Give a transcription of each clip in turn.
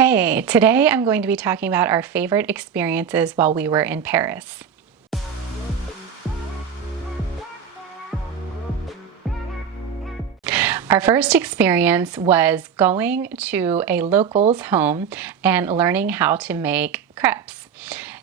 Hey, today I'm going to be talking about our favorite experiences while we were in Paris. Our first experience was going to a local's home and learning how to make crepes.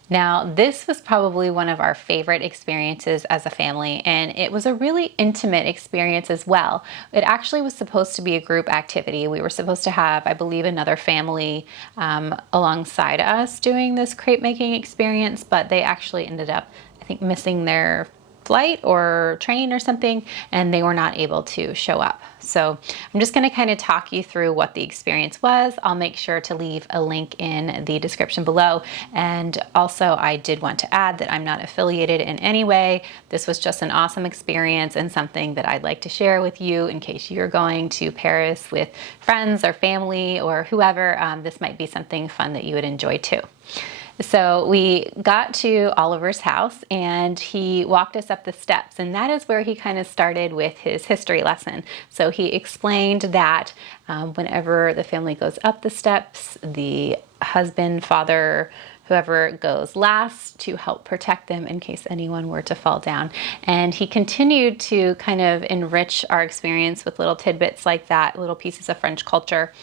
Now, this was probably one of our favorite experiences as a family, and it was a really intimate experience as well. It actually was supposed to be a group activity. We were supposed to have, I believe, another family alongside us doing this crepe making experience, but they actually ended up, I think, missing their flight or train or something, and they were not able to show up. So I'm just going to kind of talk you through what the experience was. I'll make sure to leave a link in the description below. And also, I did want to add that I'm not affiliated in any way. This was just an awesome experience and something that I'd like to share with you in case you're going to Paris with friends or family or whoever. This might be something fun that you would enjoy too. So we got to Oliver's house and he walked us up the steps, and that is where he kind of started with his history lesson. So he explained that whenever the family goes up the steps, the husband, father, whoever goes last to help protect them in case anyone were to fall down. And he continued to kind of enrich our experience with little tidbits like that, little pieces of French culture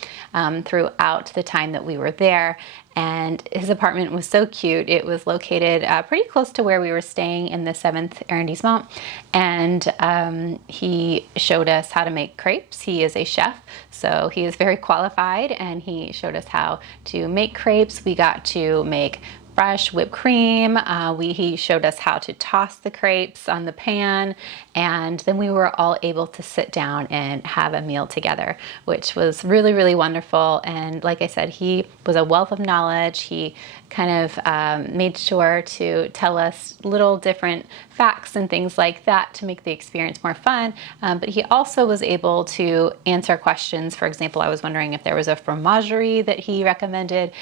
throughout the time that we were there. And his apartment was so cute. It was located pretty close to where we were staying in the 7th arrondissement. And he showed us how to make crepes. He is a chef, so he is very qualified, and he showed us how to make crepes. We got to make fresh whipped cream. He showed us how to toss the crepes on the pan, and then we were all able to sit down and have a meal together, which was really, really wonderful. And like I said, he was a wealth of knowledge. He kind of made sure to tell us little different facts and things like that to make the experience more fun. But he also was able to answer questions. For example, I was wondering if there was a fromagerie that he recommended.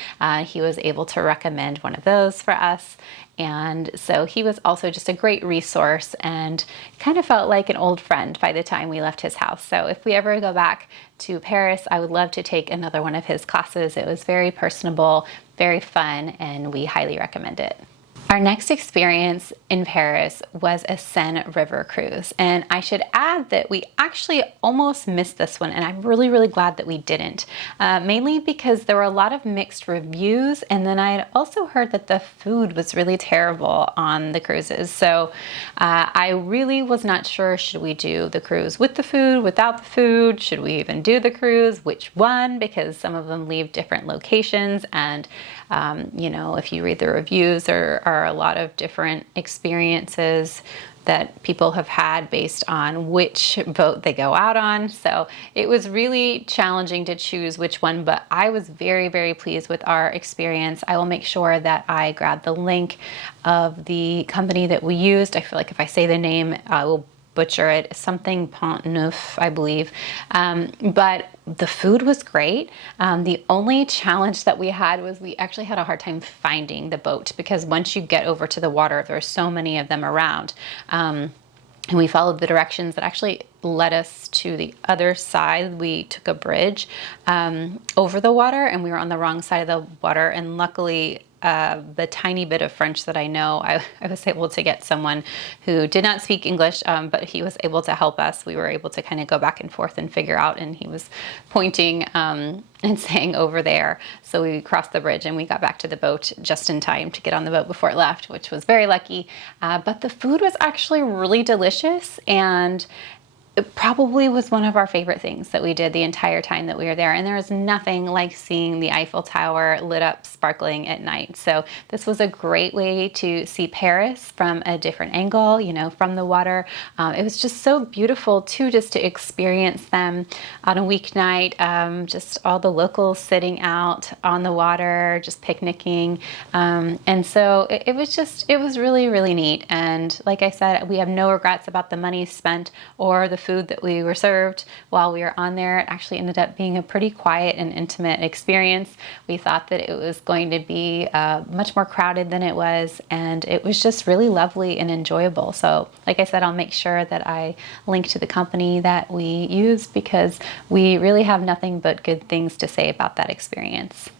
He was able to recommend one of those for us. And so he was also just a great resource and kind of felt like an old friend by the time we left his house. So if we ever go back to Paris, I would love to take another one of his classes. It was very personable, very fun, and we highly recommend it. Our next experience in Paris was a Seine River cruise. And I should add that we actually almost missed this one, and I'm really, really glad that we didn't. Mainly because there were a lot of mixed reviews, and then I had also heard that the food was really terrible on the cruises. So I really was not sure, should we do the cruise with the food, without the food? Should we even do the cruise? Which one? Because some of them leave different locations, and if you read the reviews, there are a lot of different experiences that people have had based on which boat they go out on. So it was really challenging to choose which one, but I was very, very pleased with our experience. I will make sure that I grab the link of the company that we used. I feel like if I say the name, I will butcher it, something Pont Neuf, I believe. But the food was great. The only challenge that we had was we actually had a hard time finding the boat, because once you get over to the water, there are so many of them around. And we followed the directions that actually led us to the other side. We took a bridge over the water, and we were on the wrong side of the water. And luckily, the tiny bit of French that I know, I was able to get someone who did not speak English, but he was able to help us. We were able to kind of go back and forth and figure out, and he was pointing and saying over there. So we crossed the bridge and we got back to the boat just in time to get on the boat before it left, which was very lucky. But the food was actually really delicious, and it probably was one of our favorite things that we did the entire time that we were there. And there was nothing like seeing the Eiffel Tower lit up sparkling at night. So this was a great way to see Paris from a different angle, from the water. It was just so beautiful too, just to experience them on a weeknight, just all the locals sitting out on the water, just picnicking. And so it was really, really neat. And like I said, we have no regrets about the money spent or the food that we were served while we were on there. It actually ended up being a pretty quiet and intimate experience. We thought that it was going to be much more crowded than it was, and it was just really lovely and enjoyable. So like I said, I'll make sure that I link to the company that we used, because we really have nothing but good things to say about that experience.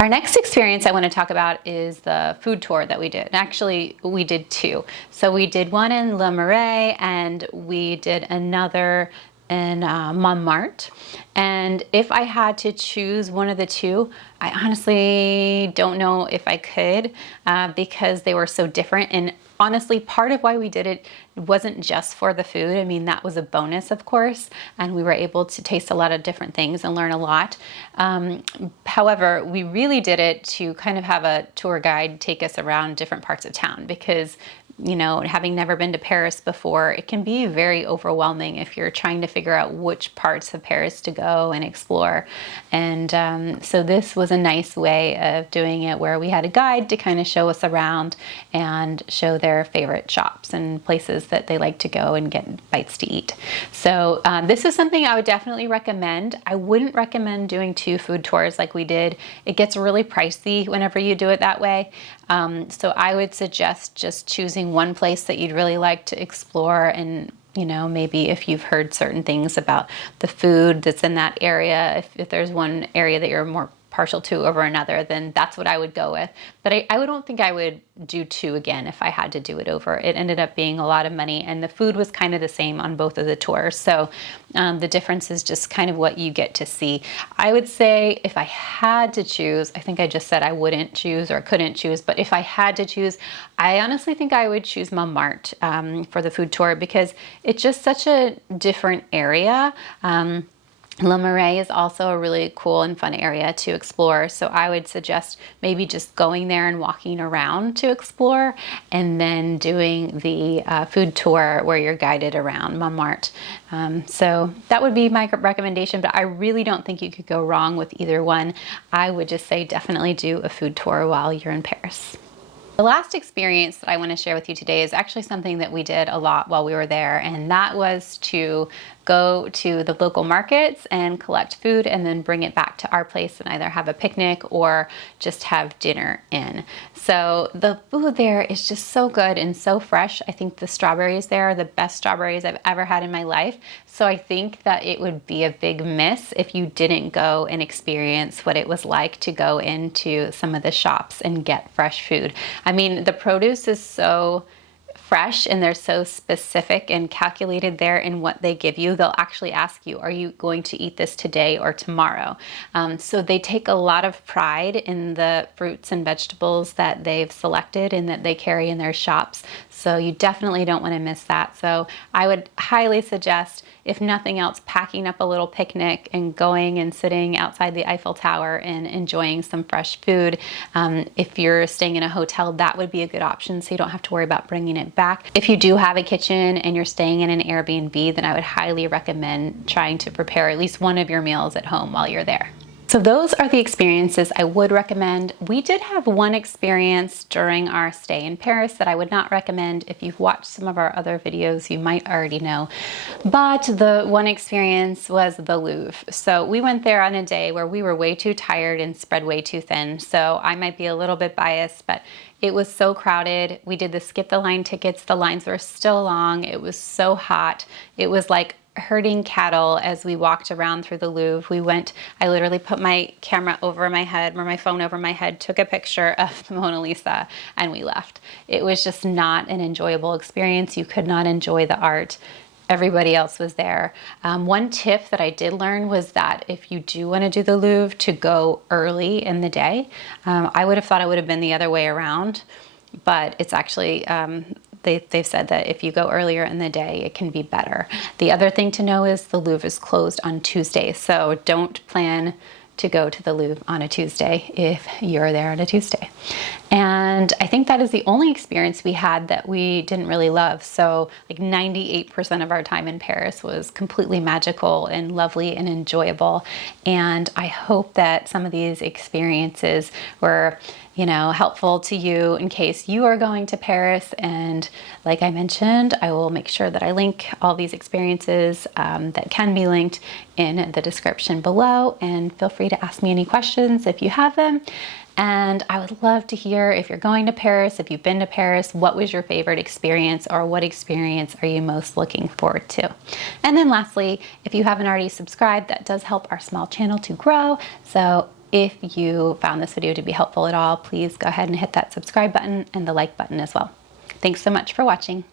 Our next experience I want to talk about is the food tour that we did. And actually, we did two. So we did one in Le Marais and we did another in Montmartre. And if I had to choose one of the two, I honestly don't know if I could because they were so different. And honestly, part of why we did it wasn't just for the food. I mean, that was a bonus, of course, and we were able to taste a lot of different things and learn a lot. However, we really did it to kind of have a tour guide take us around different parts of town because, you know, having never been to Paris before, it can be very overwhelming if you're trying to figure out which parts of Paris to go and explore. And so this was a nice way of doing it where we had a guide to kind of show us around and show their favorite shops and places that they like to go and get bites to eat. So this is something I would definitely recommend. I wouldn't recommend doing two food tours like we did. It gets really pricey whenever you do it that way. So I would suggest just choosing one place that you'd really like to explore, and you know, maybe if you've heard certain things about the food that's in that area, if there's one area that you're more partial to over another, then that's what I would go with. But I don't think I would do two again if I had to do it over. It ended up being a lot of money, and the food was kind of the same on both of the tours. So the difference is just kind of what you get to see. I would say if I had to choose, I think I just said I wouldn't choose or couldn't choose, but if I had to choose, I honestly think I would choose Montmartre for the food tour because it's just such a different area. Le Marais is also a really cool and fun area to explore. So I would suggest maybe just going there and walking around to explore and then doing the food tour where you're guided around Montmartre. So that would be my recommendation, but I really don't think you could go wrong with either one. I would just say definitely do a food tour while you're in Paris. The last experience that I want to share with you today is actually something that we did a lot while we were there, and that was to go to the local markets and collect food and then bring it back to our place and either have a picnic or just have dinner in. So the food there is just so good and so fresh. I think the strawberries there are the best strawberries I've ever had in my life. So I think that it would be a big miss if you didn't go and experience what it was like to go into some of the shops and get fresh food. I mean, the produce is so fresh and they're so specific and calculated there in what they give you. They'll actually ask you, are you going to eat this today or tomorrow? So they take a lot of pride in the fruits and vegetables that they've selected and that they carry in their shops. So you definitely don't want to miss that. So I would highly suggest, if nothing else, packing up a little picnic and going and sitting outside the Eiffel Tower and enjoying some fresh food. If you're staying in a hotel, that would be a good option so you don't have to worry about bringing it back. If you do have a kitchen and you're staying in an Airbnb, then I would highly recommend trying to prepare at least one of your meals at home while you're there. So those are the experiences I would recommend. We did have one experience during our stay in Paris that I would not recommend. If you've watched some of our other videos, you might already know. But the one experience was the Louvre. So we went there on a day where we were way too tired and spread way too thin. So I might be a little bit biased, but it was so crowded. We did the skip the line tickets. The lines were still long. It was so hot. It was like herding cattle as we walked around through the Louvre. I literally put my camera over my head or my phone over my head, took a picture of the Mona Lisa, and we left. It was just not an enjoyable experience. You could not enjoy the art. Everybody else was there. One tip that I did learn was that if you do want to do the Louvre, to go early in the day. I would have thought it would have been the other way around, but it's actually they've said that if you go earlier in the day, it can be better. The other thing to know is the Louvre is closed on Tuesday, so don't plan to go to the Louvre on a Tuesday if you're there on a Tuesday. And I think that is the only experience we had that we didn't really love. So like 98% of our time in Paris was completely magical and lovely and enjoyable. And I hope that some of these experiences were, helpful to you in case you are going to Paris. And like I mentioned, I will make sure that I link all these experiences that can be linked in the description below. And feel free to ask me any questions if you have them. And I would love to hear if you're going to Paris, if you've been to Paris, what was your favorite experience or what experience are you most looking forward to? And then lastly, if you haven't already subscribed, that does help our small channel to grow. So If you found this video to be helpful at all, please go ahead and hit that subscribe button and the like button as well. Thanks so much for watching.